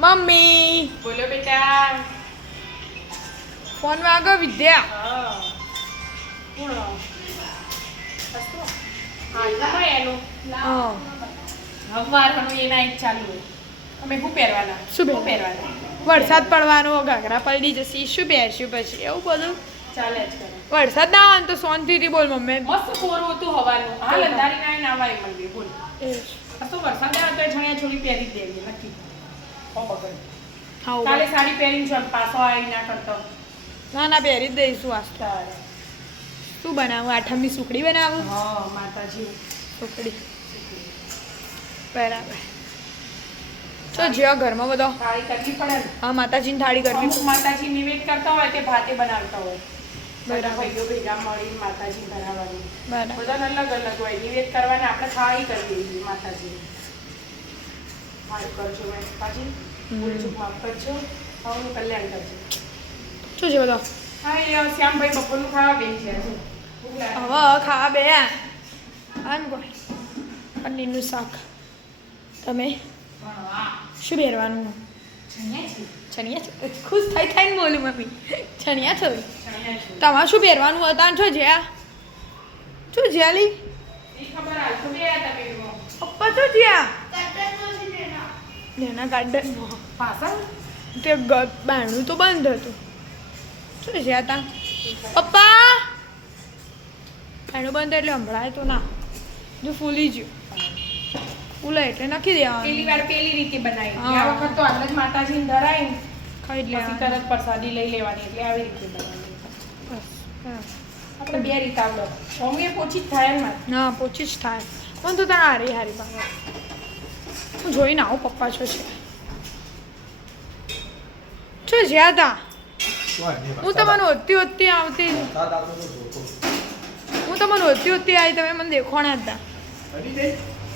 Mummy બોલો બેટા. Phone વાગો વિદ્યા. કોણ? હા એનું હવારનું એના એક ચાલુ હોય. અમે શું પહેરવાના? શું પહેરવાના? વરસાદ પડવાનો ઘાઘરા પલડી જશે શું પહેરશું પછી એવું બધું ચાલે જ કરે. વરસાદ ના આવે ને તો શાંતિથી બોલ મમ્મી. મસ્ત કોરું હતું હવાનું. હાલ અંધારી ના આવાય મળવી બોલ. તો વરસાદ આવે તો છણિયા છોડી પહેરી જ દેવી નક્કી. કાલે સાડી પહેરીને છું પાછો આવી ના કરતો. ના ના પહેરી જ દઈશું આસ્તા. શું બનાવું? આઠમની સુખડી બનાવું? હા માતાજી સુખડી બરાબર. તો જ્યાં ઘરમાં બધો થાળી કરવી પડે ને. હા માતાજીની થાળી કરવી. અમુક માતાજી નિવેદ કરતા હોય તે ભાતે બનાવતા હોય. બરાબર. ભાઈઓ ભેગા મળી માતાજી બનાવવાની. બરાબર. બધાને અલગ અલગ હોય નિવેદ કરવાને આપણે થાળી કરવી જોઈએ માતાજી. મારું કરજો માતાજી. ભૂલચૂક માફ કરજો. હવનું કલ્યાણ કરજો. શું છે બધો? હા એ શ્યામભાઈ બપોરનું ખાવા બેસી છે. હવે ખાવા બે આન કોઈ પનીરનું શાક. તમે શું પહેરવાનું? ચણિયા ખુશ થાય ને બોલું મમ્મી. ચણિયા છો તમારે શું પહેરવાનું હતા? છો જ્યાં શું જ્યાલી પપ્પા છો જ્યાં એના ગાર્ડનમાં પાછળ તે બારણું તો બંધ હતું. શું જ્યાં તા પપ્પા? બારણું બંધ એટલે સંભળાય તો ના. જો ફૂલી ગયું ફૂલે એટલે નાખી દેવાનું. પેલી વાર પેલી રીતે બનાવી. આ વખત તો આટલા જ માતાજીને ધરાઈને ખાઈ જ પછી તરત પ્રસાદી લઈ લેવાની એટલે આવી રીતે બનાવવાની. બસ આપણે બે રીત આવડે. મમ્મી પોચી જ થાય ને મારે. ના પોચી જ થાય પણ તો ત્યાં હારી હારી પાડો. હું જોઈને આવું પપ્પા છો છે શું જ્યાં તા હું તમને હોતી હોતી આવતી હું તમને હોતી હોતી આવી તમે મને દેખોણા હતા.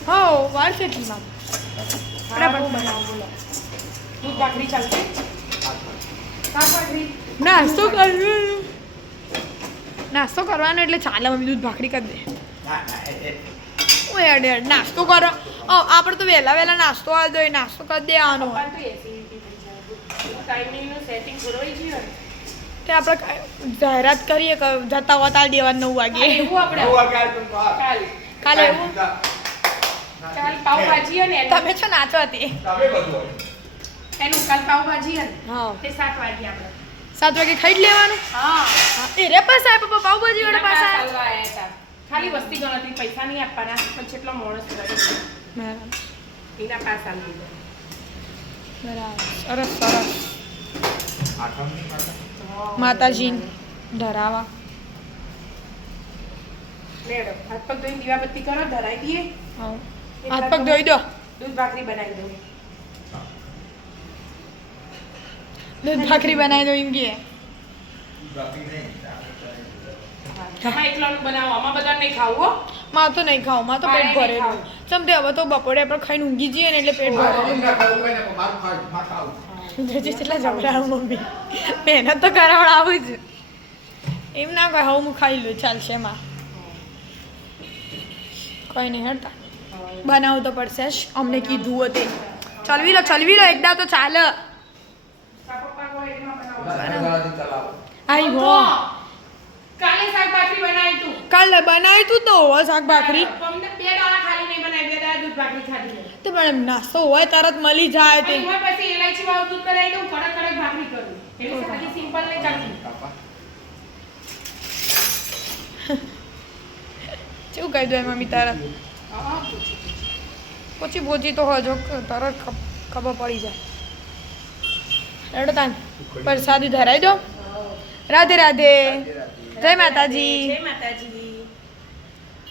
હો વાર છે ટીમાં બરાબર બનાવો બોલો. દૂધ ભાખરી ચાલશે? શાક ભાખરી નાસ્તો કરવાનો એટલે ચાલે મમ્મી દૂધ ભાખરી કરી દે. ઓ યાર નાસ્તો કરો આપણે તો વહેલા વહેલા નાસ્તો આવી દો નાસ્તો કરી દેવાનો હોય. ટાઈમિંગનું સેટિંગ ખોરવાઈ ગયું ને તે આપણે જાહેરાત કરીએ કે જતા હોતા દેવાનું 9 વાગે. એવું આપણે કાલે એવું કાલ પાવભાજી અને તમે છો નાચો હતી એનું કાલ પાવભાજી અને હા તે 7 વાગે આપણે 7 વાગે ખાઈ જ લેવાનું. હા એ રે પાસે આય પપ્પા પાવભાજી વાળા પાસે ચાલવા આયા હતા. ખાલી વસ્તી ગણતરી પૈસા નહીં આપવાના પણ જેટલો માણસ કરે એના પાસ આવી બરાબર સરસ સરસ. માતાજી ધરાવા લેડો હાથ પગ ધોઈને દીવાબત્તી કરો ધરાઈ દઈએ. હાથ પગ ધોઈ દો. દૂધ ભાખરી બનાવી દો. દૂધ ભાખરી બનાવી દો એમ કે આમાં એકલાનું બનાવો આમાં બધા નહીં ખાવું હો. માં તો નહીં ખાવ માં તો પેટ ભરેલું સમજે. હવે તો બપોરે આપણે ખાઈને ઊંઘી જઈએ ને એટલે પેટ ભરેલું. જેટલા જબરાવું મમ્મી મહેનત તો કરાવડાવું જ. એમ ના કહે હું ખાઈ લઉં ચાલશે માં કોઈ નહીં હેડતા બનાવવું તો પડશે જ. અમને કીધું હતું ચલવી લો એકદા તો ચાલે. આઈ હો કાલે શાક ભાખરી બનાવી તું. કાલે બનાવી તું તો શાક ભાખરી અમને 2 દાડા ખાલી નહીં બનાવી 2 દાડા દૂધ ભાખરી ખાધી. તો પણ નાસ્તો હોય તરત મળી જાય તે. અને પછી ઇલાયચી વાળું દૂધ બનાવી દઉં કડક કડક ભાખરી કરું. એટલે ખાલી સિમ્પલ નહીં ચાલતી. કેવું કહી દો મમ્મી તરત પોચી તો હજો તરત ખબર પડી જાય. રેડો તાન પ્રસાદી ધરાઈ દો. રાધે રાધે. જય માતાજી. જય માતાજી.